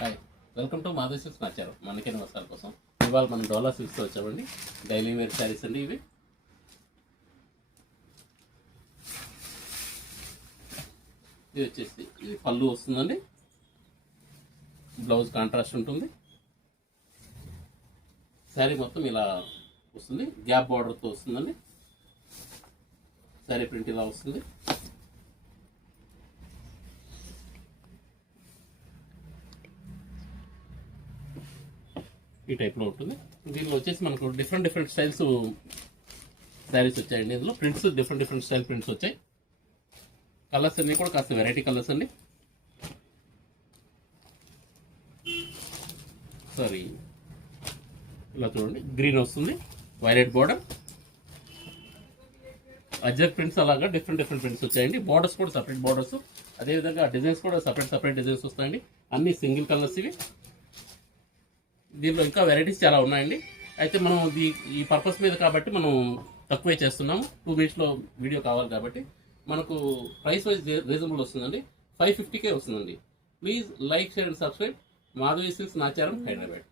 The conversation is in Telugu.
Hi, welcome to Madhav silks నచ్చారు మనకైన వస్త్రాల కోసం. ఇవాళ మనం డోలా సిల్క్స్తో వచ్చామండి. డైలీ వేర్ శారీస్ అండి ఇవి. ఇది వచ్చేసి ఇది పళ్ళు వస్తుందండి. బ్లౌజ్ కాంట్రాస్ట్ ఉంటుంది. శారీ మొత్తం ఇలా వస్తుంది, గ్యాప్ బార్డర్తో వస్తుందండి. శారీ ప్రింట్ ఇలా వస్తుంది. ఈ టైప్లో ఉంటుంది. దీనిలో వచ్చేసి మనకు డిఫరెంట్ స్టైల్స్ శారీస్ వచ్చాయండి. ఇందులో ప్రింట్స్ డిఫరెంట్ స్టైల్ ప్రింట్స్ వచ్చాయి. కలర్స్ అన్నీ కూడా కాస్త వెరైటీ కలర్స్ అండి. సారీ, ఇలా చూడండి, గ్రీన్ వస్తుంది, వైలెట్ బార్డర్, అజ్జర్ ప్రింట్స్, అలాగా డిఫరెంట్ ప్రింట్స్ వచ్చాయండి. బార్డర్స్ కూడా సపరేట్ బార్డర్స్, అదేవిధంగా డిజైన్స్ కూడా సపరేట్ డిజైన్స్ వస్తాయండి. అన్ని సింగిల్ కలర్స్ ఇవి. దీనిలో ఇంకా వెరైటీస్ చాలా ఉన్నాయండి. అయితే మనం ఈ పర్పస్ మీద కాబట్టి మనం తక్కువే చేస్తున్నాము. 2 minutesలో వీడియో కావాలి కాబట్టి మనకు ప్రైస్ వైజ్ రీజనబుల్ వస్తుందండి. 550K వస్తుందండి. Please like, share and subscribe. Madhavi silks Nacharam, Hyderabad.